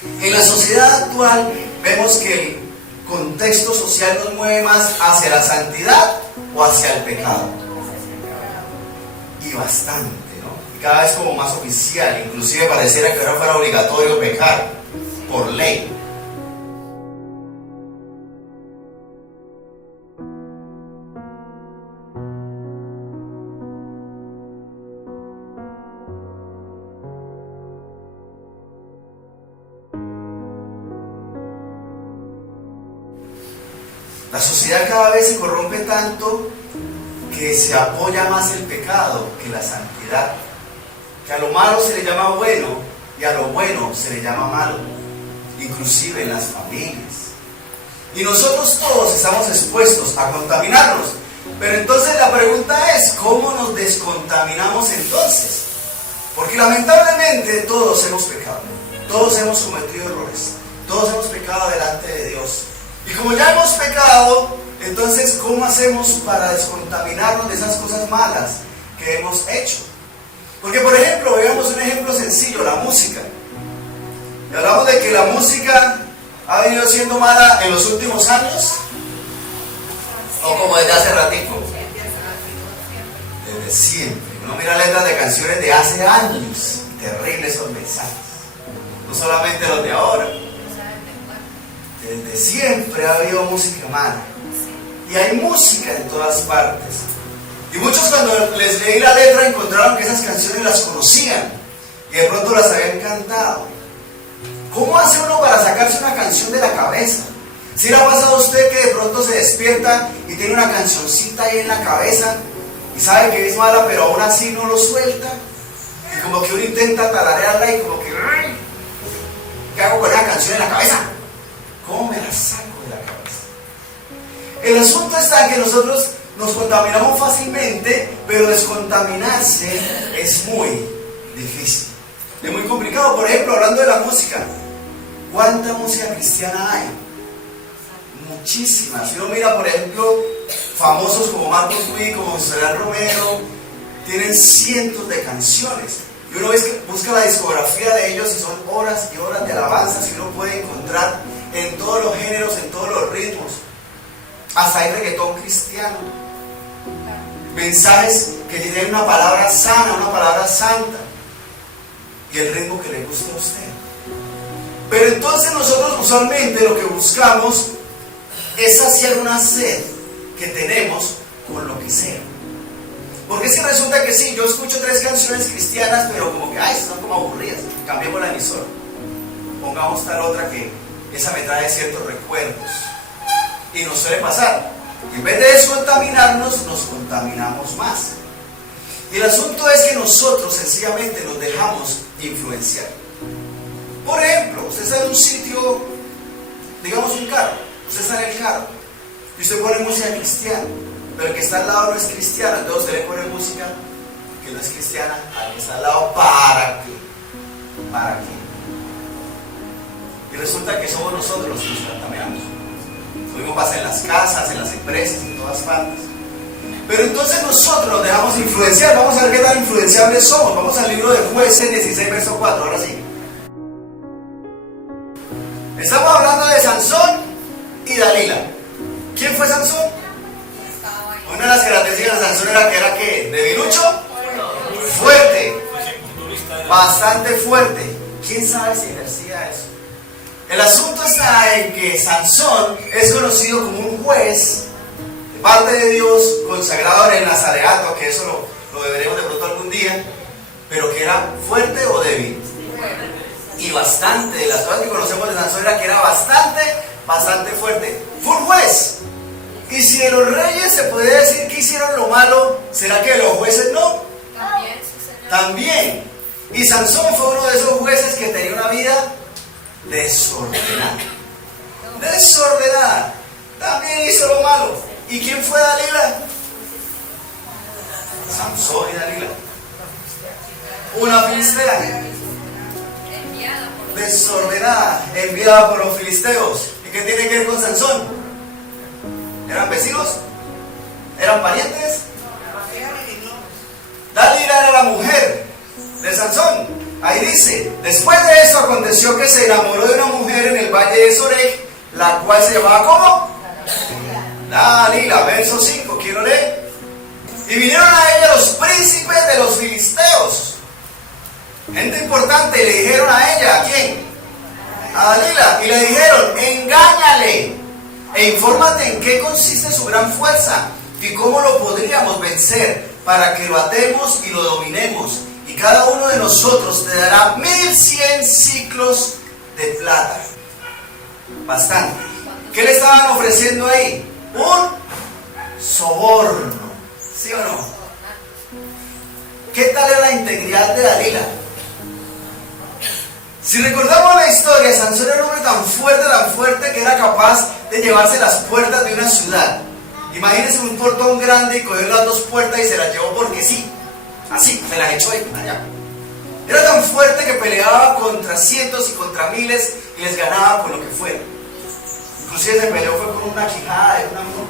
En la sociedad actual vemos que el contexto social nos mueve más hacia la santidad o hacia el pecado. Y bastante, ¿no? Y cada vez como más oficial, inclusive pareciera que ahora fuera obligatorio pecar por ley. La sociedad cada vez se corrompe tanto que se apoya más el pecado que la santidad, que a lo malo se le llama bueno y a lo bueno se le llama malo, inclusive en las familias. Y nosotros todos estamos expuestos a contaminarnos. Pero entonces la pregunta es, ¿cómo nos descontaminamos entonces? Porque lamentablemente todos hemos pecado, todos hemos cometido errores, todos hemos pecado delante de Dios. Y como ya hemos pecado, entonces ¿cómo hacemos para descontaminarnos de esas cosas malas que hemos hecho? Porque por ejemplo, veamos un ejemplo sencillo, la música. Y hablamos de que la música ha venido siendo mala en los últimos años, o como desde hace ratico. Desde siempre. Uno mira letras de canciones de hace años, terribles esos mensajes. No solamente los de ahora. Desde siempre ha habido música mala. Y hay música en todas partes. Y muchos cuando les leí la letra encontraron que esas canciones las conocían. Y de pronto las habían cantado. ¿Cómo hace uno para sacarse una canción de la cabeza? ¿Sí le ha pasado a usted que de pronto se despierta y tiene una cancioncita ahí en la cabeza y sabe que es mala, pero aún así no lo suelta? Y como que uno intenta tararearla y como que... ¿qué hago con esa canción en la cabeza? ¿Cómo me la saco de la cabeza? El asunto está en que nosotros nos contaminamos fácilmente, pero descontaminarse es muy difícil. Es muy complicado. Por ejemplo, hablando de la música, ¿cuánta música cristiana hay? Muchísimas. Si uno mira, por ejemplo, famosos como Marcos Witt, como José Romero, tienen cientos de canciones. Y uno busca la discografía de ellos y son horas y horas de alabanzas y uno puede encontrar en todos los géneros, en todos los ritmos. Hasta hay reggaetón cristiano. Mensajes que tienen una palabra sana, una palabra santa. Y el ritmo que le guste a usted. Pero entonces nosotros usualmente lo que buscamos es saciar una sed que tenemos con lo que sea. Porque es que resulta que sí, yo escucho 3 canciones cristianas, pero como que, están como aburridas. Cambiemos la emisora. Pongamos tal otra que esa me trae ciertos recuerdos. Y nos suele pasar. En vez de descontaminarnos, nos contaminamos más. Y el asunto es que nosotros sencillamente nos dejamos influenciar. Por ejemplo, usted está en un sitio, digamos un carro, usted está en el carro y usted pone música cristiana, pero el que está al lado no es cristiano, entonces usted le pone música que no es cristiana al que está al lado. ¿Para qué? ¿Para qué? Y resulta que somos nosotros los que nos contaminamos. Lo mismo pasa en las casas, en las empresas, en todas partes. Pero entonces nosotros nos dejamos influenciar. Vamos a ver qué tan influenciables somos. Vamos al libro de Jueces 16, verso 4. Ahora sí. Estamos hablando de Sansón y Dalila. ¿Quién fue Sansón? Una de las características de Sansón era que era ¿qué? ¿Debilucho? Fuerte. Bastante fuerte. ¿Quién sabe si ejercía eso? El asunto está en que Sansón es conocido como un juez de parte de Dios, consagrado en el nazareato, que eso lo deberemos de pronto algún día, pero que era fuerte o débil. Y bastante, de las cosas que conocemos de Sansón era que era bastante fuerte. Fue un juez. Y si de los reyes se puede decir que hicieron lo malo, ¿será que de los jueces no? También. Y Sansón fue uno de esos jueces que tenía una vida desordenada. También hizo lo malo. ¿Y quién fue Dalila? Sansón y Dalila. Una filistea. Desordenada, enviada por los filisteos. ¿Y qué tiene que ver con Sansón? ¿Eran vecinos? ¿Eran parientes? Dalila era la mujer de Sansón. Ahí dice, después de eso aconteció que se enamoró de de Sorek, la cual se llamaba ¿cómo? Dalila, verso 5, quiero leer. Y vinieron a ella los príncipes de los filisteos, gente importante, y le dijeron a ella, ¿a quién? A Dalila, y le dijeron, engáñale e infórmate en qué consiste su gran fuerza y cómo lo podríamos vencer, para que lo atemos y lo dominemos, y cada uno de nosotros te dará 1100 ciclos de plata. Bastante. ¿Qué le estaban ofreciendo ahí? Un soborno, ¿sí o no? ¿Qué tal es la integridad de Dalila? Si recordamos la historia, Sansón era un hombre tan fuerte que era capaz de llevarse las puertas de una ciudad. Imagínense un portón grande y cogió las dos puertas y se las llevó porque sí. Así, se las echó ahí, allá. Era tan fuerte que peleaba contra cientos y contra miles y les ganaba con lo que fuera. Inclusive se peleó fue con una quijada de una mujer.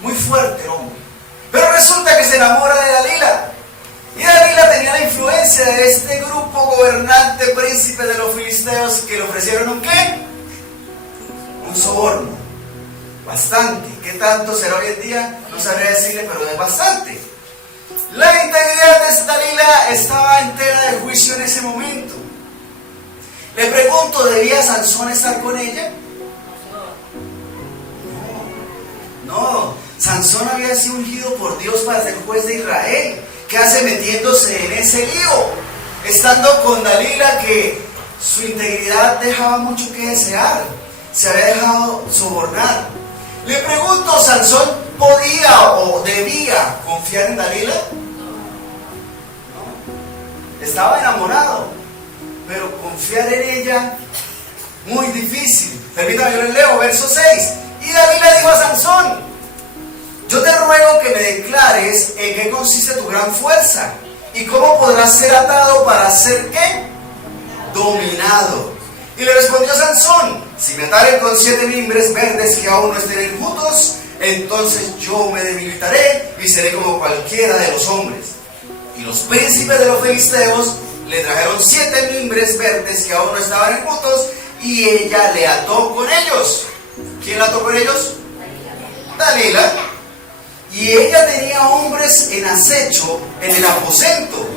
Muy fuerte el hombre. Pero resulta que se enamora de Dalila. Y Dalila tenía la influencia de este grupo gobernante, príncipe de los filisteos, que le ofrecieron ¿un qué? Un soborno. Bastante. ¿Qué tanto será hoy en día? No sabría decirle, pero es bastante. La integridad de Dalila estaba entera de juicio en ese momento. Le pregunto, ¿debía Sansón estar con ella? No. Sansón había sido ungido por Dios para ser juez de Israel. ¿Qué hace metiéndose en ese lío? Estando con Dalila, que su integridad dejaba mucho que desear. Se había dejado sobornar. Le pregunto, ¿Sansón podía o debía confiar en Dalila? No. Estaba enamorado, pero confiar en ella, muy difícil. Permítame, yo les leo, verso 6. Y Dalila dijo a Sansón, yo te ruego que me declares en qué consiste tu gran fuerza y cómo podrás ser atado para ser ¿qué? Dominado. Y le respondió Sansón, si me ataren con 7 mimbres verdes que aún no estén enjutos, entonces yo me debilitaré y seré como cualquiera de los hombres. Y los príncipes de los filisteos le trajeron 7 mimbres verdes que aún no estaban enjutos, y ella le ató con ellos. ¿Quién la ató con ellos? Dalila. Y ella tenía hombres en acecho en el aposento.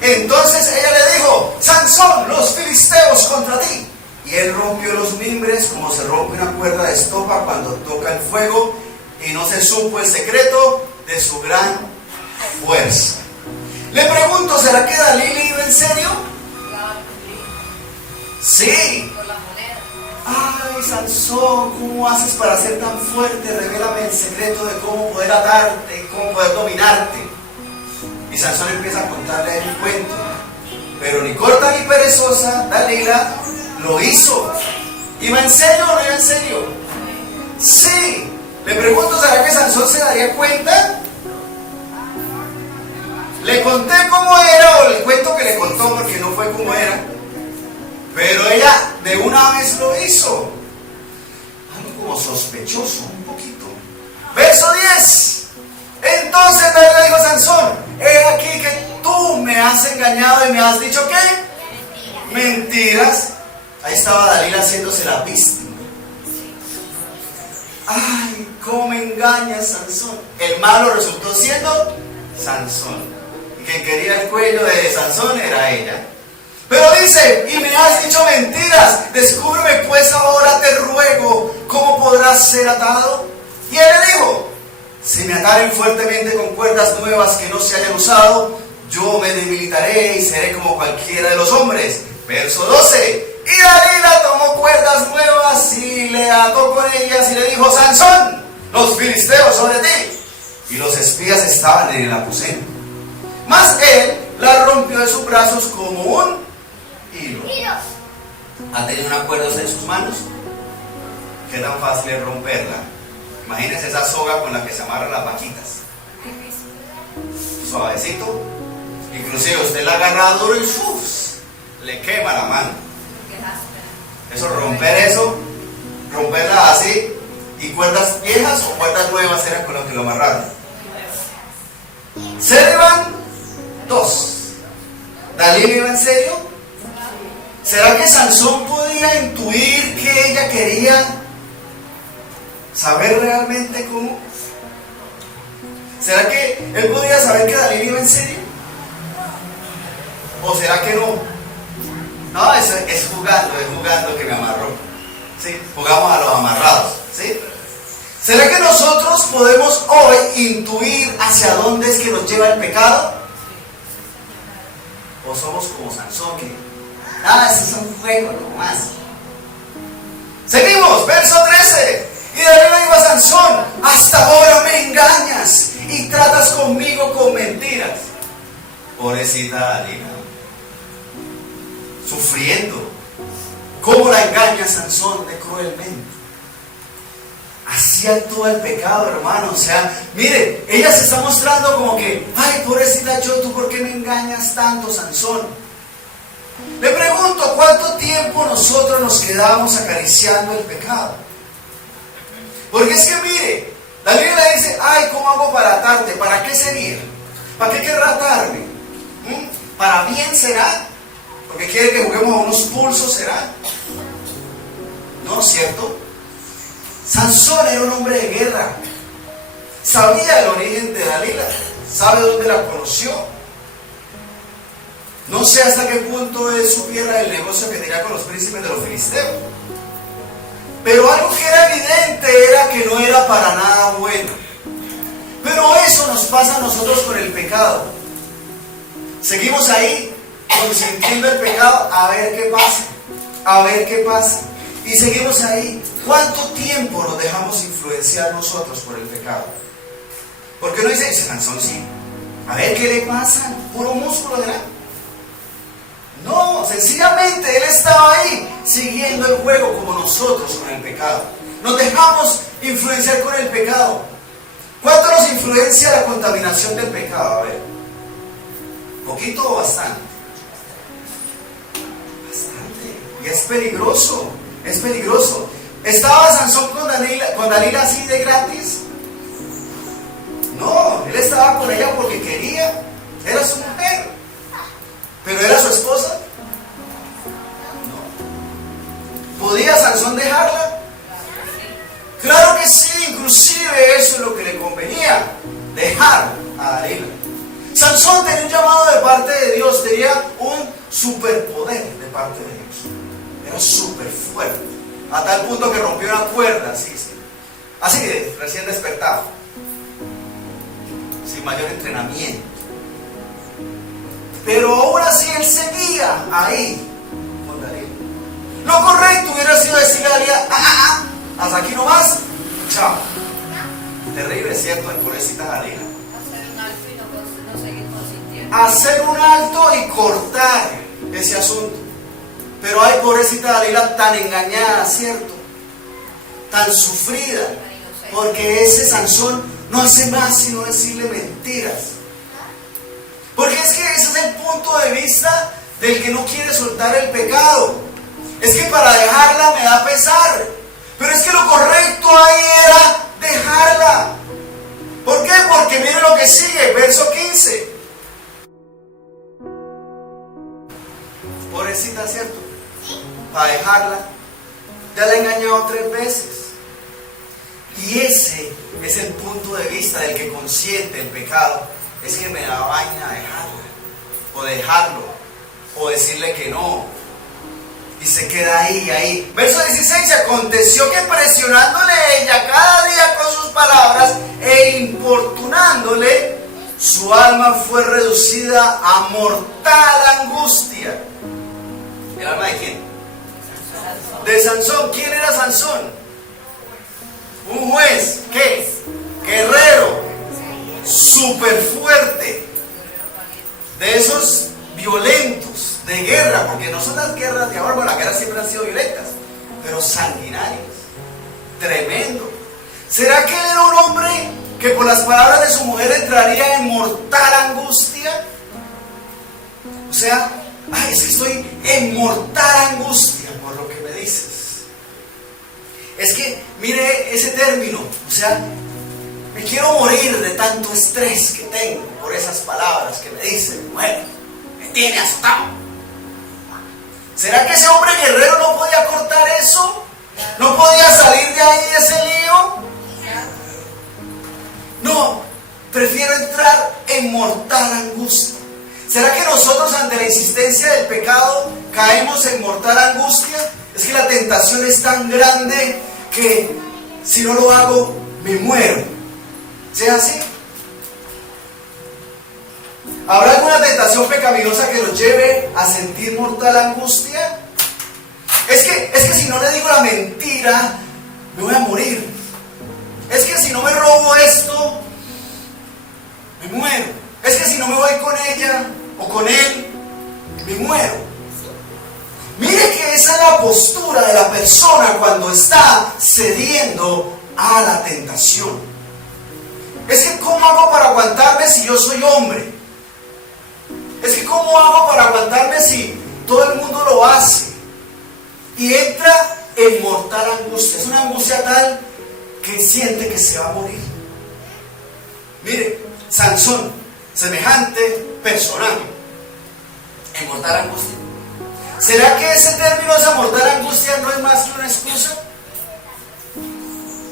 Entonces ella le dijo, Sansón, los filisteos contra ti. Y él rompió los mimbres como se rompe una cuerda de estopa cuando toca el fuego, y no se supo el secreto de su gran fuerza. Le pregunto, ¿será que Dalila iba en serio? Sí. Ay, Sansón, ¿cómo haces para ser tan fuerte? Revélame el secreto de cómo poder atarte, cómo poder dominarte. Y Sansón empieza a contarle el cuento. Pero ni corta ni perezosa, Dalila lo hizo. ¿Iba en serio o no iba en serio? Sí. Le pregunto, ¿será que Sansón se daría cuenta? Le conté cómo era, o le cuento que le contó porque no fue como era. Pero ella de una vez lo hizo. Algo como sospechoso, un poquito. Verso 10. Entonces Dalila dijo a Sansón, he aquí que tú me has engañado y me has dicho ¿qué? Mentiras. Ahí estaba Dalila haciéndose la víctima. Ay, cómo me engañas, Sansón. El malo resultó siendo Sansón. Y quien quería el cuello de Sansón era ella. Pero dice, y me has dicho mentiras, descúbreme pues ahora, te ruego, ¿cómo podrás ser atado? Y él le dijo, si me ataren fuertemente con cuerdas nuevas que no se hayan usado, yo me debilitaré y seré como cualquiera de los hombres. Verso 12, y Dalila tomó cuerdas nuevas y le ató con ellas y le dijo, Sansón, los filisteos sobre ti. Y los espías estaban en el aposento. Mas él la rompió de sus brazos como un hilo. ¿Ha tenido una cuerda en sus manos? ¿Qué tan fácil es romperla? Imagínense esa soga con la que se amarran las vaquitas. Suavecito. Inclusive usted la agarra duro y le quema la mano. Eso, romperla así. ¿Y cuerdas viejas o cuerdas nuevas eran con las que lo amarraron? Se le van dos. ¿Dalila iba en serio? ¿Será que Sansón podía intuir que ella quería saber realmente cómo? ¿Será que él podría saber que Dalila iba en serio? ¿O será que no? No, es jugando que me amarró. ¿Sí? Jugamos a los amarrados. ¿Sí? ¿Será que nosotros podemos hoy intuir hacia dónde es que nos lleva el pecado? ¿O somos como Sansón que, eso es un juego nomás? Seguimos, verso 13. Y Dalila dijo a Sansón: hasta ahora me engañas y tratas conmigo con mentiras. Pobrecita Dalila, sufriendo. ¿Cómo la engaña Sansón de cruelmente? Así actúa el pecado, hermano. O sea, mire, ella se está mostrando como que, ay, pobrecita yo, ¿tú por qué me engañas tanto, Sansón? Le pregunto, ¿cuánto tiempo nosotros nos quedamos acariciando el pecado? Porque es que mire, la Biblia le dice, ay, ¿cómo hago para atarte? ¿Para qué sería? ¿Para qué querrá atarme? ¿Para bien será? ¿Porque quiere que juguemos a unos pulsos será? ¿No es cierto? Sansón era un hombre de guerra. Sabía el origen de Dalila. Sabe dónde la conoció. No sé hasta qué punto él supiera del negocio que tenía con los príncipes de los filisteos. Pero algo que era evidente era que no era para nada bueno. Pero eso nos pasa a nosotros con el pecado. Seguimos ahí, consintiendo el pecado, a ver qué pasa. A ver qué pasa. Y seguimos ahí. ¿Cuánto tiempo nos dejamos influenciar nosotros por el pecado? Porque uno dice, Sansón sí, a ver qué le pasa, puro músculo, ¿verdad? No, sencillamente él estaba ahí, siguiendo el juego como nosotros con el pecado. Nos dejamos influenciar con el pecado. ¿Cuánto nos influencia la contaminación del pecado? A ver, ¿poquito o bastante? Bastante. Y es peligroso, es peligroso. ¿Estaba Sansón con Dalila así de gratis? No, él estaba con ella porque quería. Era su mujer. ¿Pero era su esposa? No. ¿Podía Sansón dejarla? Claro que sí, inclusive eso es lo que le convenía, dejar a Dalila. Sansón tenía un llamado de parte de Dios, tenía un superpoder de parte de Dios. Era súper fuerte. A tal punto que rompió una cuerda, sí. Así de recién despertado. Sin mayor entrenamiento. Pero aún así él seguía ahí con Dalila. Lo correcto hubiera sido decirle a Dalila, hasta aquí nomás, chao. Terrible, ¿cierto? Pobrecita Dalila. Hacer un alto y cortar ese asunto. Pero hay pobrecita Dalila tan engañada, ¿cierto? Tan sufrida. Porque ese Sansón no hace más sino decirle mentiras. Porque es que ese es el punto de vista del que no quiere soltar el pecado. Es que para dejarla me da pesar. Pero es que lo correcto ahí era dejarla. ¿Por qué? Porque mire lo que sigue, verso 15. Pobrecita, ¿cierto? Para dejarla, ya la he engañado 3 veces. Y ese es el punto de vista del que consiente el pecado. Es que me da vaina dejarla, o dejarlo, o decirle que no. Y se queda ahí. Verso 16, aconteció que presionándole ella cada día con sus palabras e importunándole, su alma fue reducida a mortal angustia. ¿El alma de quién? De Sansón. ¿Quién era Sansón? Un juez, ¿qué? Guerrero, súper fuerte, de esos violentos, de guerra, porque no son las guerras de ahora, bueno, las guerras siempre han sido violentas, pero sanguinarias, tremendo. ¿Será que él era un hombre que por las palabras de su mujer entraría en mortal angustia? O sea, es que estoy en mortal angustia por lo que me dices. Es que, mire ese término, o sea, me quiero morir de tanto estrés que tengo por esas palabras que me dicen. Bueno, me tiene asustado. ¿Será que ese hombre guerrero no podía cortar eso? ¿No podía salir de ahí, de ese lío? No, prefiero entrar en mortal angustia. ¿Será que nosotros ante la insistencia del pecado caemos en mortal angustia? Es que la tentación es tan grande que si no lo hago, me muero. ¿Sea así? ¿Habrá alguna tentación pecaminosa que nos lleve a sentir mortal angustia? Es que si no le digo la mentira, me voy a morir. Es que si no me robo esto, me muero. Es que si no me voy con ella o con él, me muero. Mire que esa es la postura de la persona cuando está cediendo a la tentación. Es que ¿cómo hago para aguantarme si yo soy hombre? Es que ¿cómo hago para aguantarme si todo el mundo lo hace? Y entra en mortal angustia. Es una angustia tal que siente que se va a morir. Mire, Sansón, semejante personaje, en mortal angustia. ¿Será que ese término, esa mortal angustia, no es más que una excusa?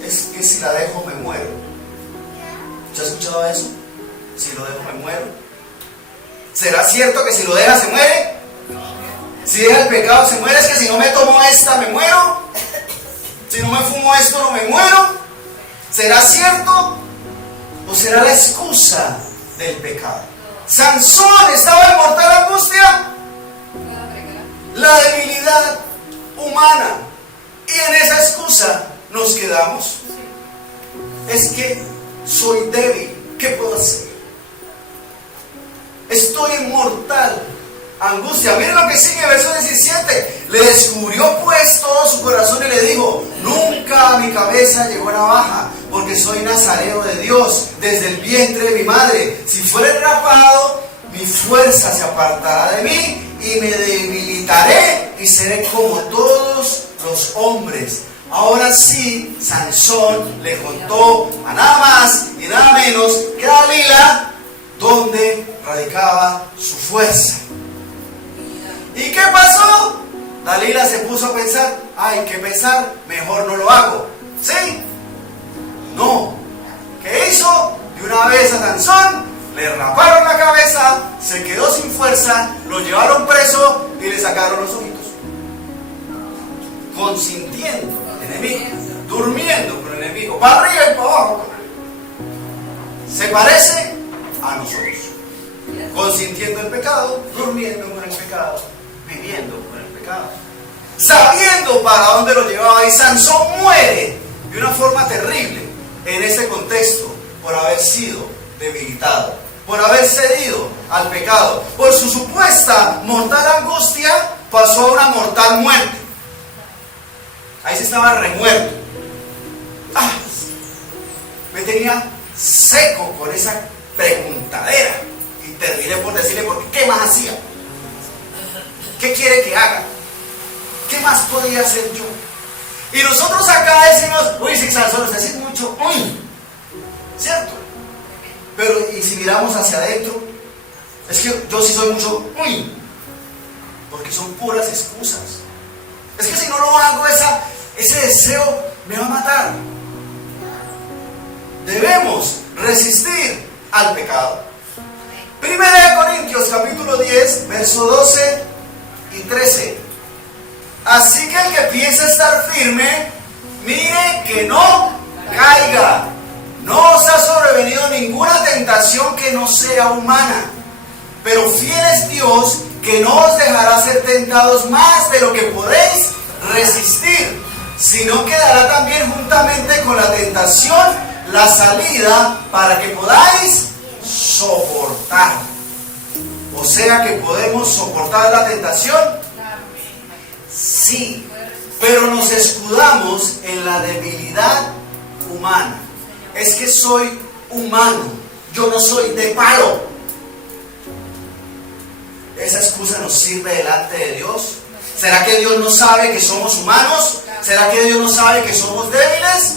Es que si la dejo me muero. ¿Se ha escuchado eso? Si lo dejo me muero. ¿Será cierto que si lo deja se muere? Si deja el pecado se muere. Es que si no me tomo esta me muero. Si no me fumo esto no me muero. ¿Será cierto? ¿O será la excusa del pecado? Sansón estaba en mortal angustia. La debilidad humana. Y en esa excusa nos quedamos. Es que soy débil. ¿Qué puedo hacer? Estoy en mortal angustia. Miren lo que sigue, verso 17. Le descubrió pues todo su corazón y le dijo: nunca a mi cabeza llegó navaja, porque soy nazareo de Dios desde el vientre de mi madre. Si fuere rapado, mi fuerza se apartará de mí y me debilitaré y seré como todos los hombres. Ahora sí, Sansón le contó a nada más y nada menos que a Dalila donde radicaba su fuerza. ¿Y qué pasó? Dalila se puso a pensar: ay, ¿qué pensar? Mejor no lo hago. ¿Sí? No. ¿Qué hizo? De una vez a Sansón le raparon la cabeza, se quedó sin fuerza, lo llevaron preso y le sacaron los ojitos. Consintiendo al enemigo, durmiendo con el enemigo, para arriba y para abajo con él. Se parece a nosotros. Consintiendo el pecado, durmiendo con el pecado, viviendo con el pecado, sabiendo para dónde lo llevaba. Y Sansón muere de una forma terrible en ese contexto por haber sido debilitado, por haber cedido al pecado. Por su supuesta mortal angustia pasó a una mortal muerte. Ahí se estaba remuerto. Me tenía seco con esa preguntadera y terminé por decirle: porque ¿qué más hacía? ¿Qué quiere que haga? ¿Qué más podía hacer yo? Y nosotros acá decimos: uy, si Sansón, usted hace mucho, uy, ¿cierto? Pero y si miramos hacia adentro, es que yo sí soy mucho, uy, porque son puras excusas. Es que si no lo hago, ese deseo me va a matar. Debemos resistir al pecado. Primera de Corintios capítulo 10, verso 12 y 13. Así que el que piensa estar firme, mire que no caiga. No os ha sobrevenido ninguna tentación que no sea humana, pero fiel es Dios, que no os dejará ser tentados más de lo que podéis resistir, sino que dará también juntamente con la tentación la salida para que podáis soportar. O sea que podemos soportar la tentación. Sí, pero nos escudamos en la debilidad humana. Es que soy humano, yo no soy de palo. ¿Esa excusa nos sirve delante de Dios? ¿Será que Dios no sabe que somos humanos? ¿Será que Dios no sabe que somos débiles?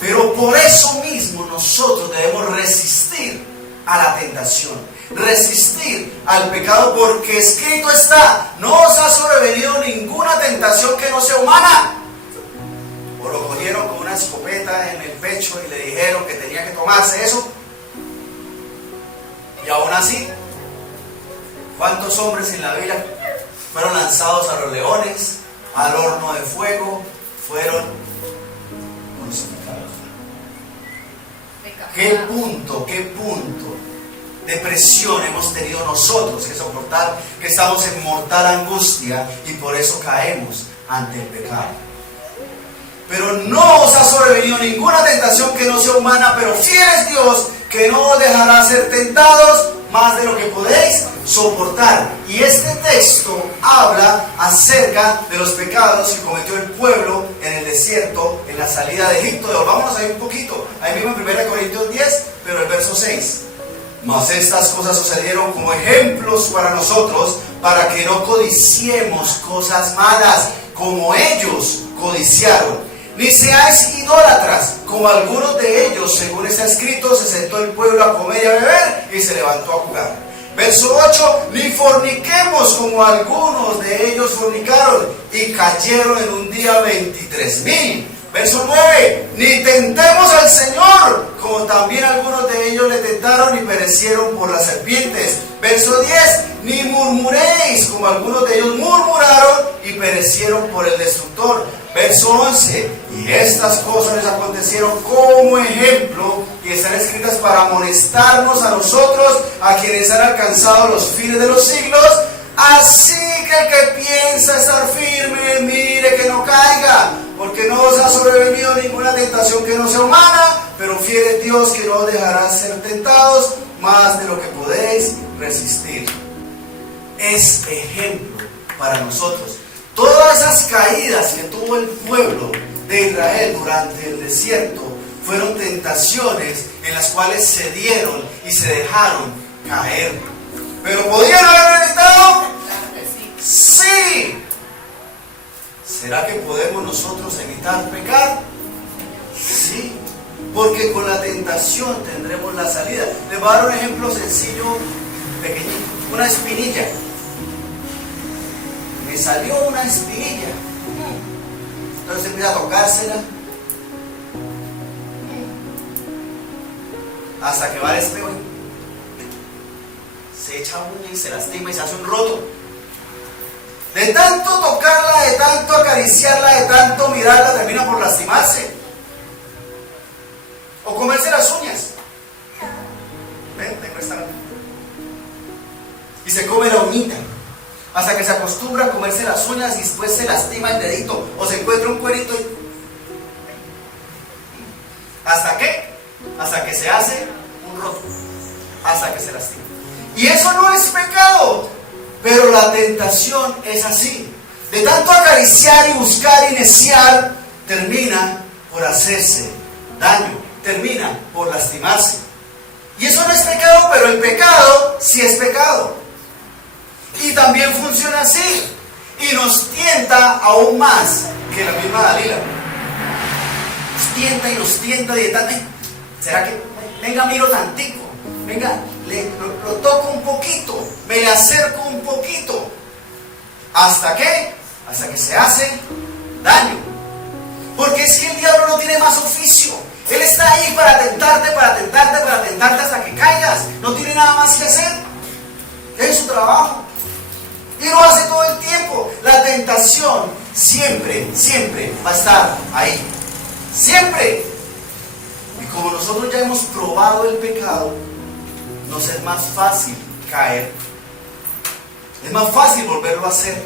Pero por eso mismo nosotros debemos resistir a la tentación. resistir al pecado, porque escrito está: no os ha sobrevenido ninguna tentación que no sea humana. O lo cogieron con una escopeta en el pecho y le dijeron que tenía que tomarse eso. Y aún así, ¿cuántos hombres en la Biblia fueron lanzados a los leones, al horno de fuego, fueron crucificados? ¿Qué punto de presión hemos tenido nosotros que soportar, que estamos en mortal angustia y por eso caemos ante el pecado? Pero no os ha sobrevenido ninguna tentación que no sea humana, pero fiel es Dios, que no os dejará ser tentados más de lo que podéis soportar. Y este texto habla acerca de los pecados que cometió el pueblo en el desierto, en la salida de Egipto. Volvámonos ahí un poquito, ahí mismo en 1 Corintios 10, pero el verso 6. Mas estas cosas sucedieron como ejemplos para nosotros, para que no codiciemos cosas malas, como ellos codiciaron. Ni seáis idólatras, como algunos de ellos, según está escrito, se sentó el pueblo a comer y a beber, y se levantó a jugar. Verso 8, ni forniquemos, como algunos de ellos fornicaron, y cayeron en un día 23,000. Verso 9, ni tentemos al Señor, como también algunos de ellos le tentaron y perecieron por las serpientes. Verso 10, ni murmuréis, como algunos de ellos murmuraron y perecieron por el destructor. Verso 11, y estas cosas les acontecieron como ejemplo y están escritas para amonestarnos a nosotros, a quienes han alcanzado los fines de los siglos. Así que el que piensa estar firme, mire que no caiga, porque no os ha sobrevenido ninguna tentación que no sea humana, pero fiel es Dios, que no os dejará ser tentados más de lo que podéis resistir. Es ejemplo para nosotros. Todas esas caídas que tuvo el pueblo de Israel durante el desierto fueron tentaciones en las cuales se dieron y se dejaron caer. ¿Pero podían haber evitado? Sí. ¿Será que podemos nosotros evitar pecar? Sí. Porque con la tentación tendremos la salida. Les voy a dar un ejemplo sencillo, pequeñito. Una espinilla. Me salió una espinilla. Entonces empieza a tocársela. Hasta que va al espejo. Se echa uña y se lastima y se hace un roto. De tanto tocarla, de tanto acariciarla, de tanto mirarla, termina por lastimarse. O comerse las uñas. Ven, tengo esta. Y se come la uñita. Hasta que se acostumbra a comerse las uñas y después se lastima el dedito. O se encuentra un cuerito y... ¿Hasta qué? Hasta que se hace un roto. Hasta que se lastima. Y eso no es pecado. Pero la tentación es así. De tanto acariciar y buscar y neciar, termina por hacerse daño. Termina por lastimarse. Y eso no es pecado, pero el pecado sí es pecado. Y también funciona así. Y nos tienta aún más que la misma Dalila. Nos tienta y nos tienta y tal. ¿Será que? Venga, miro tantico. Venga, lo toco un poquito. Me le acerco un poquito. ¿Hasta qué? Hasta que se hace daño. Porque es que el diablo no tiene más oficio. Él está ahí para tentarte, para tentarte, para tentarte hasta que caigas. No tiene nada más que hacer. Es su trabajo. Y lo hace todo el tiempo. La tentación siempre, siempre va a estar ahí. Siempre. Y como nosotros ya hemos probado el pecado, nos es más fácil caer. Es más fácil volverlo a hacer.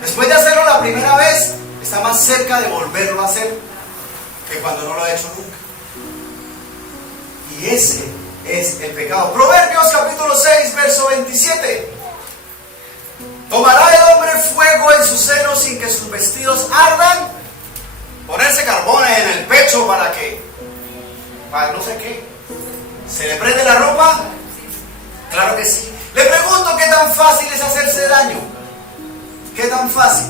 Después de hacerlo la primera vez, está más cerca de volverlo a hacer que cuando no lo ha hecho nunca. Y ese es el pecado. Proverbios capítulo 6, verso 27. ¿Tomará el hombre fuego en su seno sin que sus vestidos ardan? Ponerse carbones en el pecho para no sé qué. ¿Se le prende la ropa? Claro que sí. Le pregunto, ¿qué tan fácil es hacerse daño? ¿Qué tan fácil?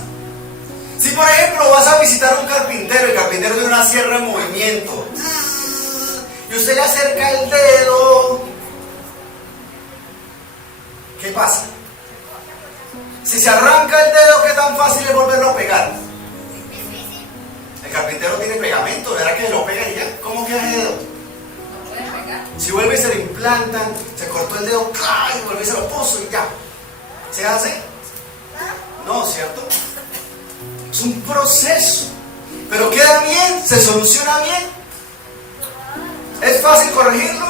Si por ejemplo vas a visitar a un carpintero, el carpintero tiene una sierra en movimiento, y usted le acerca el dedo, ¿qué pasa? Si se arranca el dedo, ¿qué tan fácil es volverlo a pegar? El carpintero tiene pegamento, ¿verdad que lo pega y ya? ¿Cómo queda el dedo? Si vuelve y se le implantan, se cortó el dedo, ¡ay! Y vuelve y se lo puso y ya. ¿Se hace? No, ¿cierto? Es un proceso. Pero queda bien, se soluciona bien. ¿Es fácil corregirlo?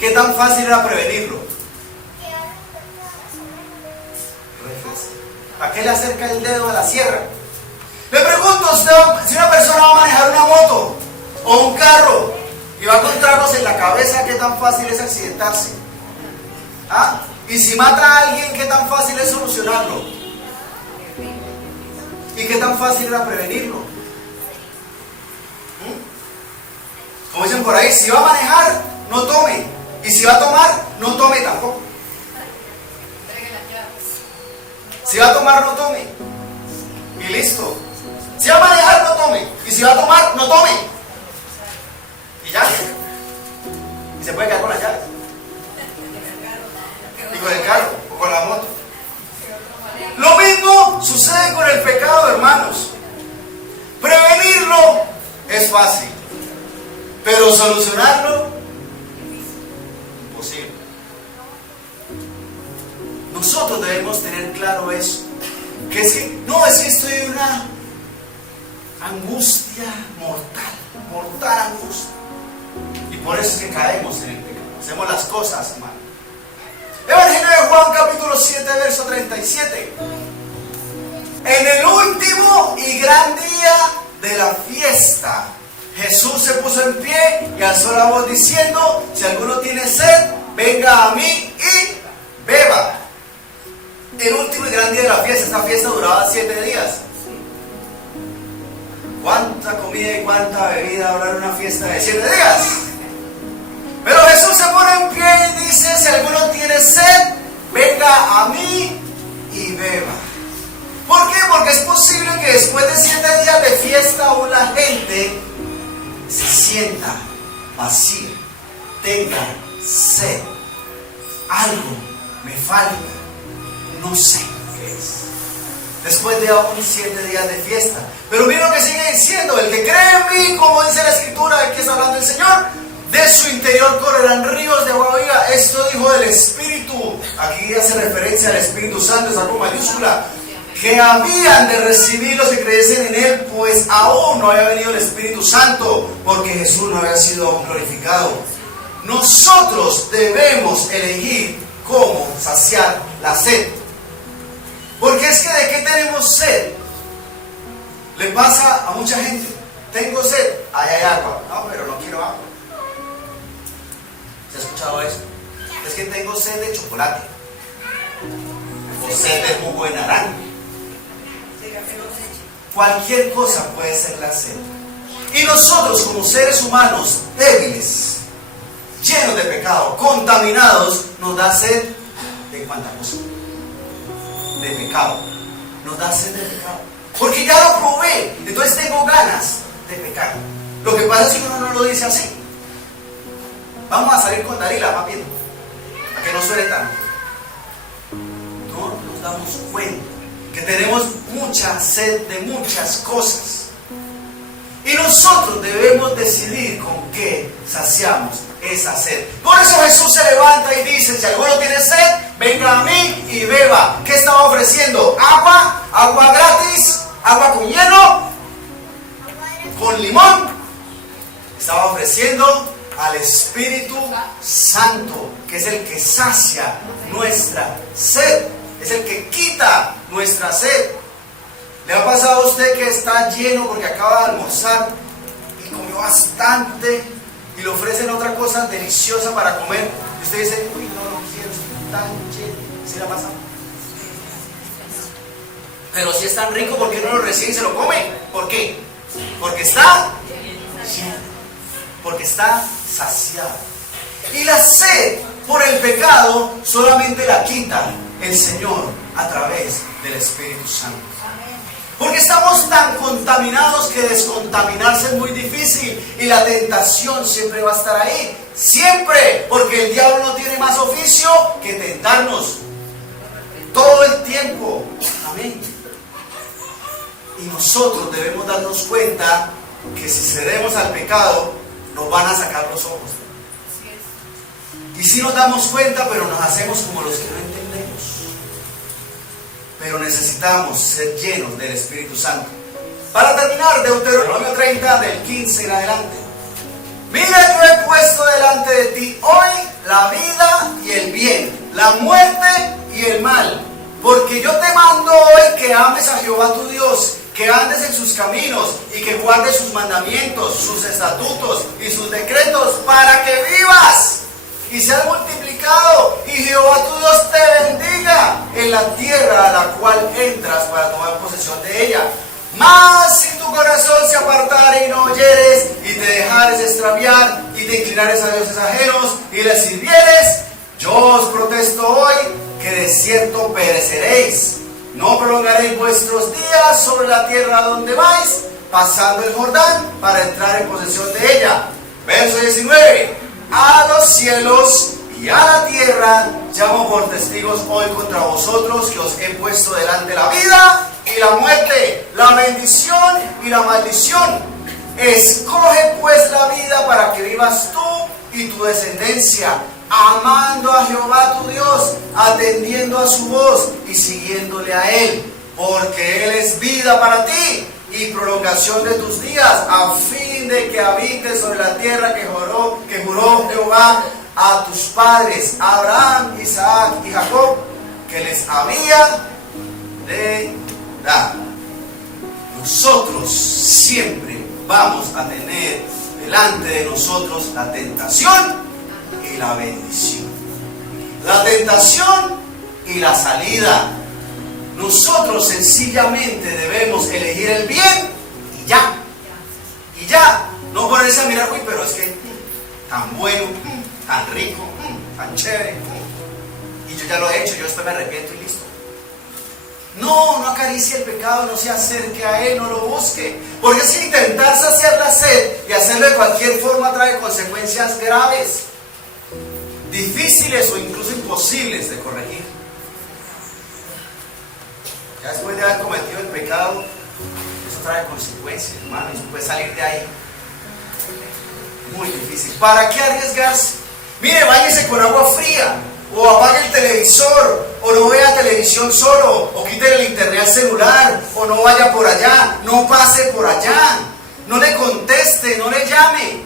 ¿Qué tan fácil era prevenirlo? ¿Para qué le acerca el dedo a la sierra? Le pregunto a usted, si una persona va a manejar una moto o un carro y va a encontrarnos en la cabeza, ¿qué tan fácil es accidentarse? ¿Ah? Y si mata a alguien, ¿qué tan fácil es solucionarlo? ¿Y qué tan fácil era prevenirlo? Como dicen por ahí, si va a manejar, no tome. Y si va a tomar, no tome tampoco. Si va a tomar, no tome. Y listo. Si va a manejar, no tome. Y si va a tomar, no tome. Y ya. Y se puede quedar con las llaves. Y con el carro, o con la moto. Lo mismo sucede con el pecado, hermanos. Prevenirlo es fácil, pero solucionarlo, imposible. Nosotros debemos tener claro eso. Que es que, no, es que estoy en una angustia mortal angustia. Y por eso es que caemos en el pecado. Hacemos las cosas mal. Evangelio de Juan, capítulo 7, verso 37. En el último y gran día de la fiesta, Jesús se puso en pie y alzó la voz diciendo: si alguno tiene sed, venga a mí y beba. El último y gran día de la fiesta, esta fiesta duraba 7 días. ¿Cuánta comida y cuánta bebida habrá en una fiesta de 7 días? Pero Jesús se pone en pie y dice: si alguno tiene sed, venga a mí y beba. ¿Por qué? Porque es posible que después de 7 días de fiesta aún la gente se sienta vacía, tenga sed. Algo me falta, no sé qué es. Después de aún 7 días de fiesta. Pero mira lo que sigue diciendo: el que cree en mí, como dice la escritura, de que está hablando el Señor, de su interior correrán ríos de agua viva. Esto dijo del Espíritu. Aquí hace referencia al Espíritu Santo, esa con mayúscula, que habían de recibir los que creyesen en Él, pues aún no había venido el Espíritu Santo, porque Jesús no había sido glorificado. Nosotros debemos elegir cómo saciar la sed. Porque es que ¿de qué tenemos sed? Le pasa a mucha gente: tengo sed, ahí hay agua. No, pero no quiero agua. ¿Se ha escuchado eso? Es que tengo sed de chocolate, o sed de jugo de naranja. Cualquier cosa puede ser la sed. Y nosotros, como seres humanos débiles, llenos de pecado, contaminados, nos da sed de cuánta cosa. De pecado. Nos da sed de pecado. Porque ya lo probé, entonces tengo ganas de pecar. Lo que pasa es que uno no lo dice así. Vamos a salir con Dalila, más bien, para que no suene tanto. No nos damos cuenta que tenemos mucha sed de muchas cosas. Y nosotros debemos decidir con qué saciamos esa sed. Por eso Jesús se levanta y dice: si alguno tiene sed, venga a mí y beba. ¿Qué estaba ofreciendo? Agua, agua gratis, agua con hielo, con limón. Estaba ofreciendo al Espíritu Santo, que es el que sacia nuestra sed, es el que quita nuestra sed. ¿Le ha pasado a usted que está lleno porque acaba de almorzar y comió bastante y le ofrecen otra cosa deliciosa para comer y usted dice: uy, no quiero, estoy tan lleno? ¿Sí le ha pasado? Pero si es tan rico, ¿por qué no lo recibe y se lo come? ¿Por qué? Porque está lleno, porque está saciado. Y la sed por el pecado solamente la quita el Señor a través del Espíritu Santo. Porque estamos tan contaminados que descontaminarse es muy difícil y la tentación siempre va a estar ahí. Siempre, porque el diablo no tiene más oficio que tentarnos. Todo el tiempo. Amén. Y nosotros debemos darnos cuenta que si cedemos al pecado, nos van a sacar los ojos. Y si nos damos cuenta, pero nos hacemos como los que no entendemos. Pero necesitamos ser llenos del Espíritu Santo. Para terminar, Deuteronomio 30, del 15 en adelante. Mira, yo he puesto delante de ti hoy la vida y el bien, la muerte y el mal. Porque yo te mando hoy que ames a Jehová tu Dios, que andes en sus caminos y que guardes sus mandamientos, sus estatutos y sus decretos para que vivas y seas multiplicado y Jehová tu Dios te bendiga en la tierra a la cual entras para tomar posesión de ella. Mas si tu corazón se apartare y no oyeres y te dejares extraviar y te inclinares a dioses ajenos y les sirvieres, yo os protesto hoy que de cierto pereceréis. No prolongaréis vuestros días sobre la tierra donde vais, pasando el Jordán para entrar en posesión de ella. Verso 19. A los cielos y a la tierra llamo por testigos hoy contra vosotros que os he puesto delante la vida y la muerte, la bendición y la maldición. Escoge pues la vida para que vivas tú y tu descendencia, amando a Jehová tu Dios, atendiendo a su voz y siguiéndole a Él, porque Él es vida para ti y prolongación de tus días, a fin de que habites sobre la tierra que juró Jehová a tus padres, Abraham, Isaac y Jacob, que les había de dar. Nosotros siempre vamos a tener delante de nosotros la tentación y la bendición. La tentación y la salida. Nosotros sencillamente debemos elegir el bien y ya. Y ya. No ponerse a mirar, uy, pero es que tan bueno, tan rico, tan chévere. Y yo ya lo he hecho, yo después me arrepiento y listo. No acaricie el pecado, no se acerque a él, no lo busque. Porque si intentar saciar la sed y hacerlo de cualquier forma trae consecuencias graves, difíciles o incluso imposibles de corregir. Ya después de haber cometido el pecado, eso trae consecuencias, hermano, y se puede salir de ahí. Muy difícil. ¿Para qué arriesgarse? Mire, báñese con agua fría, o apague el televisor, o no vea televisión solo, o quite el internet al celular, o no vaya por allá, no pase por allá, no le conteste, no le llame,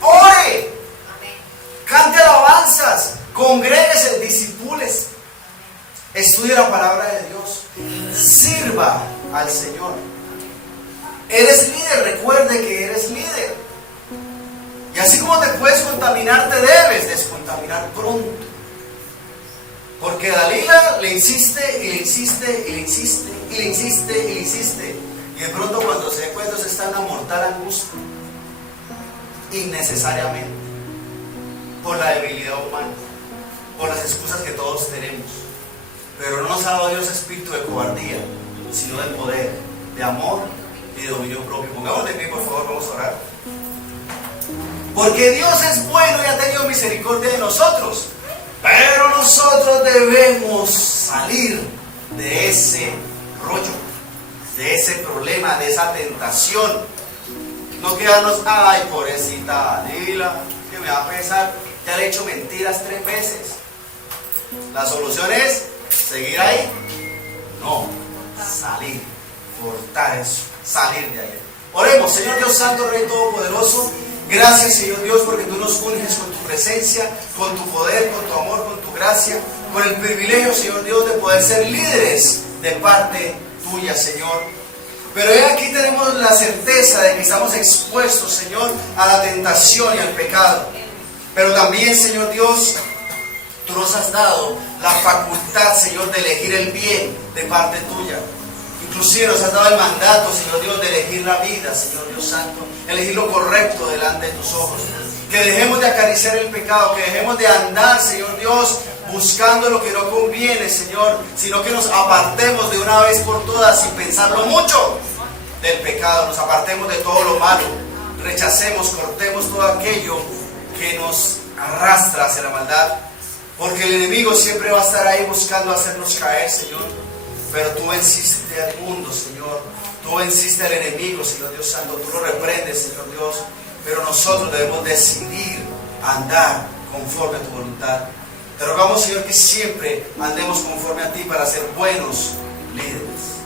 ore, cante alabanzas, congréguese, disipúlese, estudie la palabra de Dios, sirva al Señor. Eres líder, recuerde que eres líder. Y así como te puedes contaminar, te debes descontaminar pronto. Porque Dalila le insiste y le insiste y le insiste y le insiste y le insiste. Y de pronto cuando se dé cuenta se está en una mortal angustia. Innecesariamente. Por la debilidad humana. Por las excusas que todos tenemos. Pero no nos ha dado Dios espíritu de cobardía, sino de poder, de amor y de dominio propio. Pongamos de pie, por favor, vamos a orar. Porque Dios es bueno y ha tenido misericordia de nosotros. Pero nosotros debemos salir de ese rollo, de ese problema, de esa tentación. No quedarnos, ay, pobrecita Dalila, que me va a pesar, ya le he hecho mentiras 3 veces. La solución es seguir ahí. No, salir, cortar eso, salir de ahí. Oremos. Señor Dios Santo, Rey Todopoderoso, gracias, Señor Dios, porque tú nos unes con tu presencia, con tu poder, con tu amor, con tu gracia, con el privilegio, Señor Dios, de poder ser líderes de parte tuya, Señor. Pero hoy aquí tenemos la certeza de que estamos expuestos, Señor, a la tentación y al pecado. Pero también, Señor Dios, tú nos has dado la facultad, Señor, de elegir el bien de parte tuya. Inclusive nos has dado el mandato, Señor Dios, de elegir la vida, Señor Dios Santo, elegir lo correcto delante de tus ojos. Que dejemos de acariciar el pecado, que dejemos de andar, Señor Dios, buscando lo que no conviene, Señor, sino que nos apartemos de una vez por todas sin pensarlo mucho del pecado, nos apartemos de todo lo malo, rechacemos, cortemos todo aquello que nos arrastra hacia la maldad, porque el enemigo siempre va a estar ahí buscando hacernos caer, Señor. Pero tú venciste al mundo, Señor. Tú venciste al enemigo, Señor Dios Santo. Tú lo reprendes, Señor Dios. Pero nosotros debemos decidir andar conforme a tu voluntad. Te rogamos, Señor, que siempre andemos conforme a ti para ser buenos líderes.